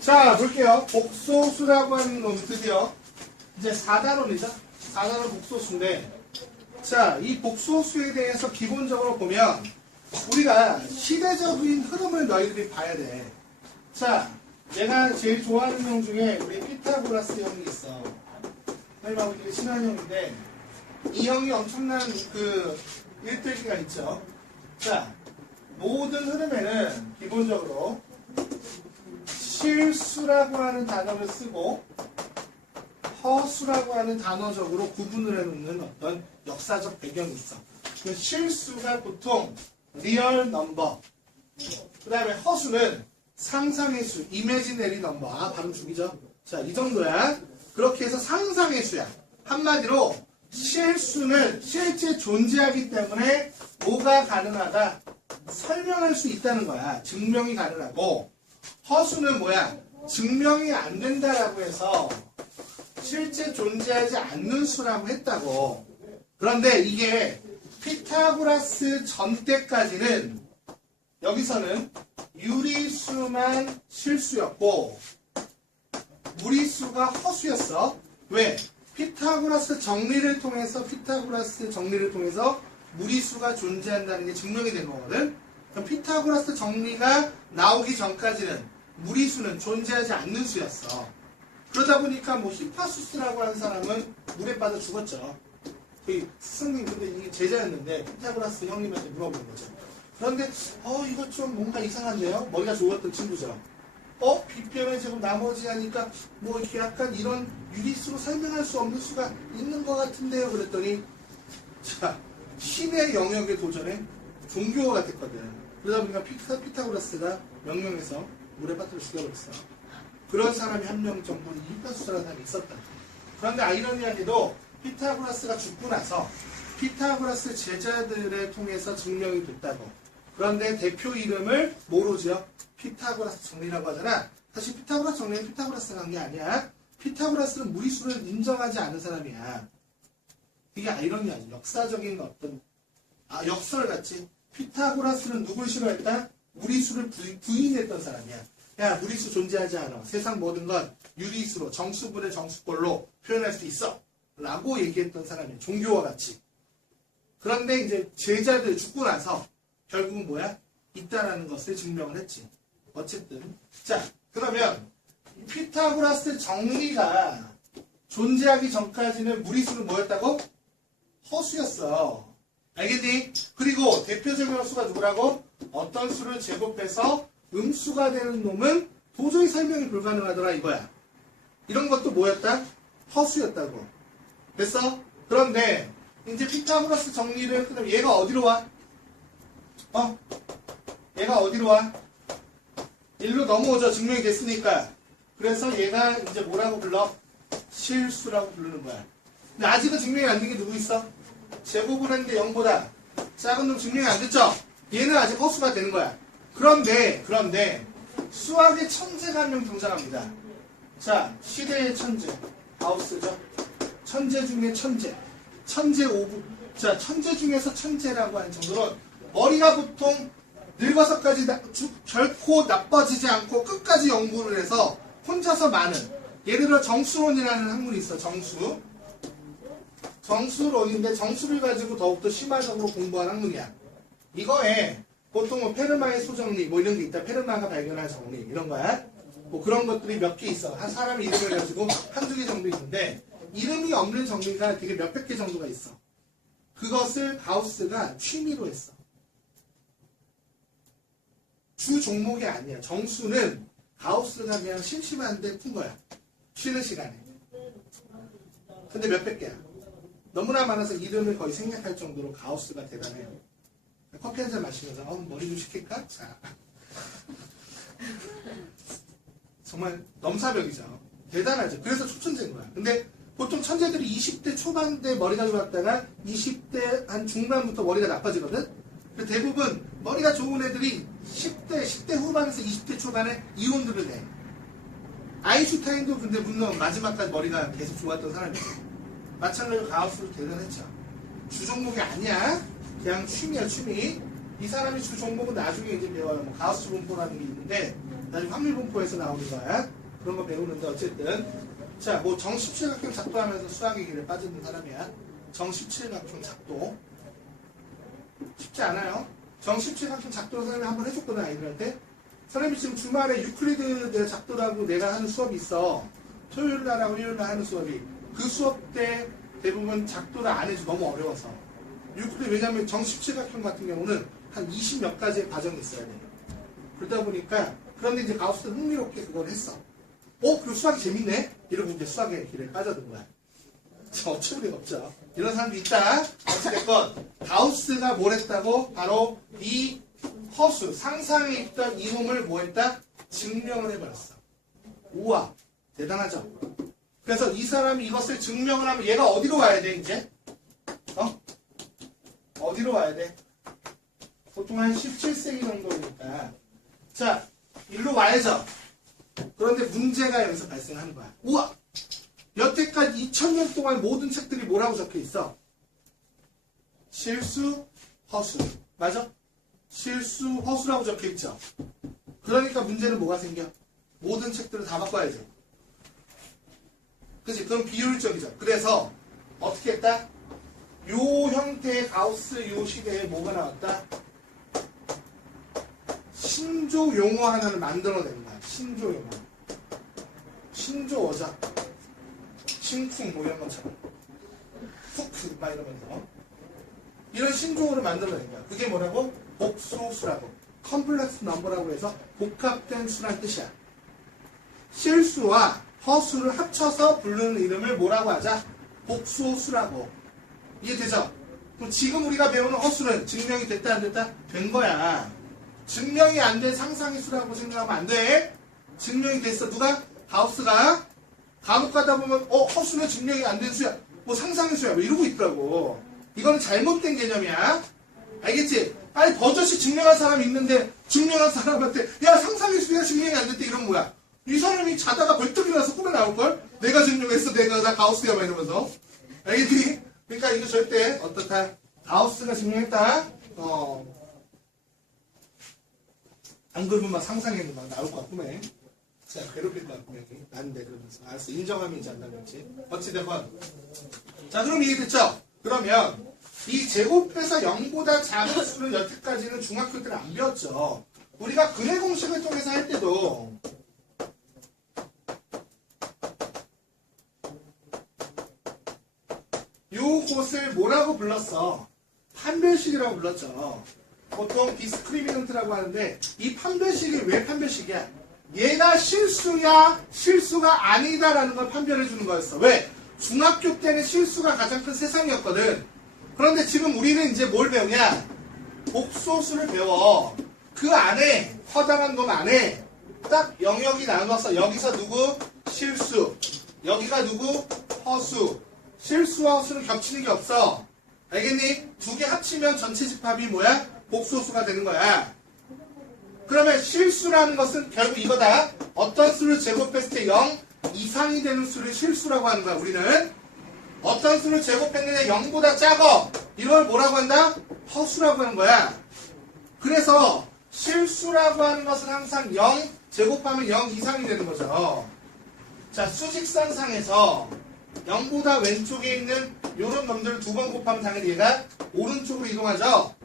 자, 볼게요. 복소수라고 하는 놈 드디어 이제 4단원이죠. 4단원 복소수인데, 자, 이 복소수에 대해서 기본적으로 보면 우리가 시대적인 흐름을 너희들이 봐야 돼. 자, 내가 제일 좋아하는 형 중에 우리 피타고라스 형이 있어. 선생님하고 되게 친한 형인데 이 형이 엄청난 그 일대기가 있죠. 자, 모든 흐름에는 기본적으로 실수라고 하는 단어를 쓰고 허수라고 하는 단어적으로 구분을 해놓는 어떤 역사적 배경이 있어. 그 실수가 보통 리얼 넘버, 그 다음에 허수는 상상의 수, 이미지너리 넘버. 아, 발음 죽이죠. 자, 이 정도야. 그렇게 해서 상상의 수야. 한마디로 실수는 실제 존재하기 때문에 뭐가 가능하다? 설명할 수 있다는 거야. 증명이 가능하고, 허수는 뭐야? 증명이 안 된다라고 해서 실제 존재하지 않는 수라고 했다고. 그런데 이게 피타고라스 전 때까지는 여기서는 유리수만 실수였고 무리수가 허수였어. 왜? 피타고라스 정리를 통해서 무리수가 존재한다는 게 증명이 된 거거든. 그럼 피타고라스 정리가 나오기 전까지는 무리수는 존재하지 않는 수였어. 그러다 보니까 뭐 히파수스라고 하는 사람은 물에 빠져 죽었죠. 그 스승님 근데 이게 제자였는데 피타고라스 형님한테 물어보는 거죠. 그런데 이거 좀 뭔가 이상한데요? 머리가 좋았던 친구죠. 빗변의 제곱 나머지 하니까 뭐 이렇게 약간 이런 유리수로 설명할 수 없는 수가 있는 것 같은데요. 그랬더니 자, 신의 영역에 도전해 종교가 됐거든. 그러다 보니까 피타고라스가 명령해서 물에 빠뜨려 죽여버렸어. 그런 사람이 한 명 정도 히파수스라는 사람이 있었다. 그런데 아이러니하게도 피타고라스가 죽고 나서 피타고라스 제자들을 통해서 증명이 됐다고. 그런데 대표 이름을 뭐로 지어? 피타고라스 정리라고 하잖아. 사실 피타고라스 정리는 피타고라스가 한 게 아니야. 피타고라스는 무리수를 인정하지 않은 사람이야. 이게 아이러니하지. 역사적인 어떤 역설 같지. 피타고라스는 누굴 싫어했다? 무리수를 부인했던 사람이야. 야, 무리수 존재하지 않아. 세상 모든 건 유리수로 정수분의 정수꼴로 표현할 수 있어. 라고 얘기했던 사람이야. 종교와 같이. 그런데 이제 제자들 죽고 나서 결국은 뭐야? 있다라는 것을 증명을 했지. 어쨌든. 자, 그러면 피타고라스 정리가 존재하기 전까지는 무리수는 뭐였다고? 허수였어. 알겠니? 그리고 대표적인 수가 누구라고? 어떤 수를 제곱해서 음수가 되는 놈은 도저히 설명이 불가능하더라 이거야. 이런 것도 뭐였다? 허수였다고. 됐어? 그런데 이제 피타고라스 정리를 그다음 얘가 어디로 와? 얘가 어디로 와? 일로 넘어오죠. 증명이 됐으니까. 그래서 얘가 이제 뭐라고 불러? 실수라고 부르는 거야. 근데 아직은 증명이 안 된 게 누구 있어? 제곱을 했는데 0보다 작은 놈 증명이 안 됐죠? 얘는 아직 허수가 되는 거야. 그런데 수학의 천재가 한 명 등장합니다. 자, 시대의 천재 가우스죠. 천재 중에 천재 오브. 자, 천재 중에서 천재라고 하는 정도로 머리가 보통 늙어서까지 결코 나빠지지 않고 끝까지 연구를 해서 혼자서 많은, 예를 들어 정수론이라는 학문이 있어. 정수론인데 정수를 가지고 더욱더 심화적으로 공부한 학문이야. 이거에 보통 뭐 페르마의 소정리 뭐 이런 게 있다. 페르마가 발견한 정리 이런 거야. 뭐 그런 것들이 몇 개 있어. 한 사람 이름을 가지고 한두 개 정도 있는데 이름이 없는 정리가 되게 몇백 개 정도가 있어. 그것을 가우스가 취미로 했어. 주 종목이 아니야. 정수는 가우스가 그냥 심심한데 푼 거야. 쉬는 시간에. 근데 몇백 개야. 너무나 많아서 이름을 거의 생략할 정도로 가우스가 대단해요. 커피 한잔 마시면서 머리 좀 식힐까? 자. 정말 넘사벽이죠. 대단하죠. 그래서 초천재인 거야. 근데 보통 천재들이 20대 초반대 머리가 좋았다가 20대 한 중반부터 머리가 나빠지거든? 대부분 머리가 좋은 애들이 10대 후반에서 20대 초반에 이론들을 내. 아인슈타인도 근데 물론 마지막까지 머리가 계속 좋았던 사람이에요. 마찬가지로 가우스도 대단했죠. 주 종목이 아니야. 그냥 취미야, 취미. 이 사람이 주 종목은 나중에 이제 배워요. 뭐 가우스 분포라는 게 있는데 나중에 확률분포에서 나오는 거야. 그런 거 배우는데 어쨌든 자, 뭐 정십칠각형 작도하면서 수학의 길에 빠지는 사람이야. 정십칠각형 작도 쉽지 않아요. 정십칠각형 작도 선생님이 한번 해줬거든 아이들한테. 선생님이 지금 주말에 유클리드 내 작도라고 내가 하는 수업이 있어. 토요일날하고 일요일날 하는 수업이. 그 수업 때 대부분 작도를 안 해줘. 너무 어려워서. 유클리드 왜냐면 정십칠각형 같은 경우는 한 20 몇 가지의 과정이 있어야 돼. 그러다 보니까 그런데 이제 가우스도 흥미롭게 그걸 했어. 그리고 수학이 재밌네? 이러고 이제 수학의 길에 빠져든 거야. 어쩔 리가 없죠. 이런 사람도 있다. 어찌됐건 가우스가 뭘 했다고? 바로 이 허수, 상상에 있던 이 놈을 뭐 했다? 증명을 해버렸어. 우와, 대단하죠? 그래서 이 사람이 이것을 증명을 하면 얘가 어디로 와야 돼 이제? 어디로 와야 돼? 보통 한 17세기 정도니까 자, 일로 와야죠. 그런데 문제가 여기서 발생하는 거야. 우와! 여태까지 2000년 동안 모든 책들이 뭐라고 적혀 있어? 실수, 허수. 맞아? 실수, 허수라고 적혀 있죠. 그러니까 문제는 뭐가 생겨? 모든 책들을 다 바꿔야죠. 그치? 그럼 비효율적이죠. 그래서 어떻게 했다? 요 형태의 가우스 요 시대에 뭐가 나왔다? 신조 용어 하나를 만들어낸 거야. 신조 용어. 신조 어자. 신쿵 뭐 이런 것처럼. 푸크 막 이러면서. 이런 신조어를 만들어낸 거야. 그게 뭐라고? 복소수라고. 컴플렉스 넘버라고 해서 복합된 수란 뜻이야. 실수와 허수를 합쳐서 부르는 이름을 뭐라고 하자? 복소수라고. 이해되죠? 그럼 지금 우리가 배우는 허수는 증명이 됐다 안 됐다? 된 거야. 증명이 안 된 상상의 수라고 생각하면 안 돼. 증명이 됐어. 누가? 가우스가. 간혹 가다 보면 허수는 증명이 안 된 수야. 뭐 상상의 수야. 뭐 이러고 있더라고. 이거는 잘못된 개념이야. 알겠지? 아니 버젓이 증명한 사람이 있는데 증명한 사람한테 야 상상의 수야 증명이 안 됐대 이러면 뭐야? 이 사람이 자다가 벌떡 일어나서 꿈에 나올걸? 내가 증명했어. 내가 나 가우스야 막 이러면서. 알겠지? 그러니까 이거 절대 어떻다? 가우스가 증명했다? 안 그러면 막 상상에는 막 나올 것 같구매. 자, 괴롭힐 것 같구매. 난데, 그러면서. 알았어. 인정하면 이제 안 나겠지. 어찌됐건. 자, 그럼 이해됐죠? 그러면, 이 제곱해서 0보다 작은 수는 여태까지는 중학교 때는 안 배웠죠. 우리가 근해 공식을 통해서 할 때도, 요 곳을 뭐라고 불렀어? 판별식이라고 불렀죠. 보통 디스크리미넌트라고 하는데 이 판별식이 왜 판별식이야? 얘가 실수야 실수가 아니다라는 걸 판별해 주는 거였어. 왜? 중학교 때는 실수가 가장 큰 세상이었거든. 그런데 지금 우리는 이제 뭘 배우냐? 복소수를 배워. 그 안에 커다란 놈 안에 딱 영역이 나눠서 여기서 누구? 실수. 여기가 누구? 허수. 실수와 허수는 겹치는 게 없어. 알겠니? 두 개 합치면 전체 집합이 뭐야? 복소수가 되는 거야. 그러면 실수라는 것은 결국 이거다. 어떤 수를 제곱했을 때 0 이상이 되는 수를 실수라고 하는 거야. 우리는 어떤 수를 제곱했는데 0보다 작어. 이걸 뭐라고 한다? 허수라고 하는 거야. 그래서 실수라고 하는 것은 항상 0 제곱하면 0 이상이 되는 거죠. 자, 수직선상에서 0보다 왼쪽에 있는 요런 놈들을 두 번 곱하면 당연히 얘가 오른쪽으로 이동하죠.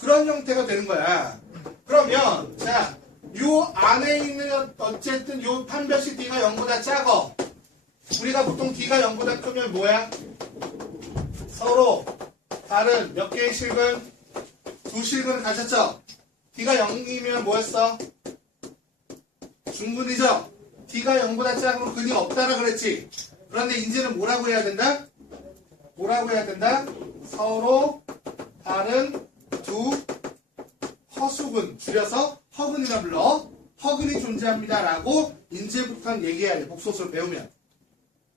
그런 형태가 되는 거야. 그러면 자, 요 안에 있는 어쨌든 요 판별식 D가 0보다 작어. 우리가 보통 D가 0보다 크면 뭐야? 서로 다른 몇 개의 실근? 두 실근을 가졌죠? D가 0이면 뭐였어? 중근이죠? D가 0보다 작으면 근이 없다라 그랬지? 그런데 이제는 뭐라고 해야 된다? 뭐라고 해야 된다? 서로 다른 두 허수근, 줄여서 허근이라 불러. 허근이 존재합니다 라고 이제부터는 얘기해야 돼. 복소수를 배우면.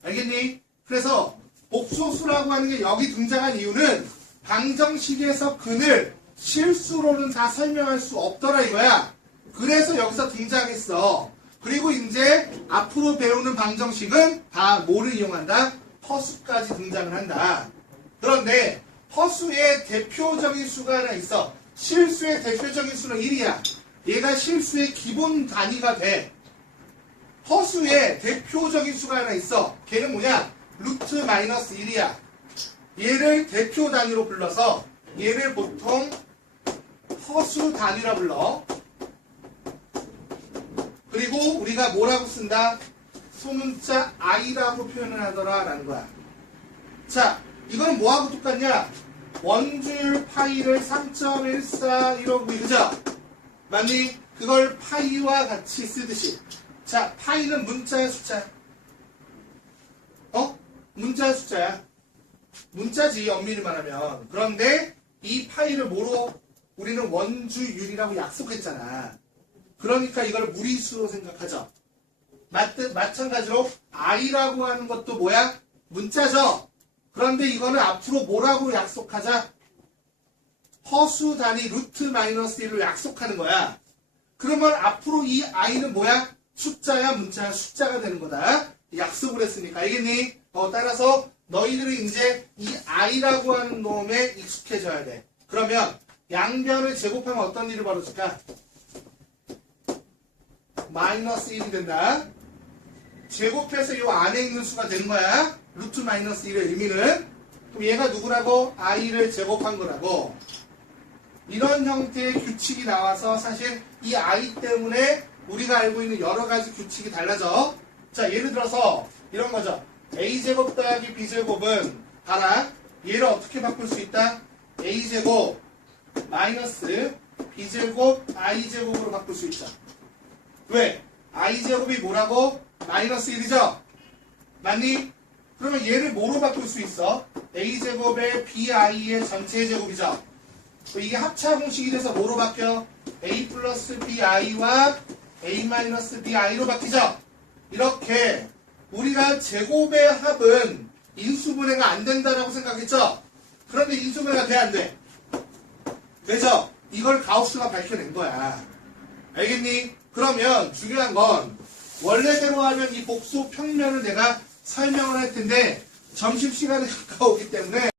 알겠니? 그래서 복소수라고 하는 게 여기 등장한 이유는 방정식에서 근을 실수로는 다 설명할 수 없더라 이거야. 그래서 여기서 등장했어. 그리고 이제 앞으로 배우는 방정식은 다 뭐를 이용한다? 허수까지 등장을 한다. 그런데 허수의 대표적인 수가 하나 있어. 실수의 대표적인 수는 1이야. 얘가 실수의 기본 단위가 돼. 허수의 대표적인 수가 하나 있어. 걔는 뭐냐? 루트 마이너스 1이야. 얘를 대표 단위로 불러서 얘를 보통 허수 단위라 불러. 그리고 우리가 뭐라고 쓴다? 소문자 i라고 표현을 하더라 라는 거야. 자, 이거는 뭐하고 똑같냐? 원줄 파이를 3.14159 그죠? 맞니? 그걸 파이와 같이 쓰듯이. 자, 파이는 문자야 숫자야? 문자야 숫자야? 문자지 엄밀히 말하면. 그런데 이 파이를 뭐로 우리는 원주율이라고 약속했잖아. 그러니까 이걸 무리수로 생각하죠. 마찬가지로 i라고 하는 것도 뭐야? 문자죠. 그런데 이거는 앞으로 뭐라고 약속하자? 허수 단위 루트 마이너스 1로 약속하는 거야. 그러면 앞으로 이 i는 뭐야? 숫자야 문자야? 숫자가 되는 거다. 약속을 했으니까. 알겠니? 따라서 너희들이 이제 이 i라고 하는 놈에 익숙해져야 돼. 그러면 양변을 제곱하면 어떤 일이 벌어질까? 마이너스 1이 된다. 제곱해서 이 안에 있는 수가 되는 거야. 루트 마이너스 1의 의미는. 그럼 얘가 누구라고? i를 제곱한 거라고. 이런 형태의 규칙이 나와서 사실 이 i 때문에 우리가 알고 있는 여러 가지 규칙이 달라져. 자, 예를 들어서 이런 거죠. a제곱 더하기 b제곱은 봐라. 얘를 어떻게 바꿀 수 있다? a제곱 마이너스 b제곱 i제곱으로 바꿀 수 있다. 왜? i제곱이 뭐라고? 마이너스 1이죠? 맞니? 그러면 얘를 뭐로 바꿀 수 있어? a제곱의 bi의 전체 제곱이죠? 이게 합차 공식이 돼서 뭐로 바뀌어? a 플러스 bi와 a 마이너스 bi로 바뀌죠? 이렇게 우리가 제곱의 합은 인수분해가 안 된다라고 생각했죠? 그런데 인수분해가 돼, 안 돼? 되죠? 이걸 가우스가 밝혀낸 거야. 알겠니? 그러면 중요한 건 원래대로 하면 이 복수 평면을 내가 설명을 할 텐데 점심시간에 가까우기 때문에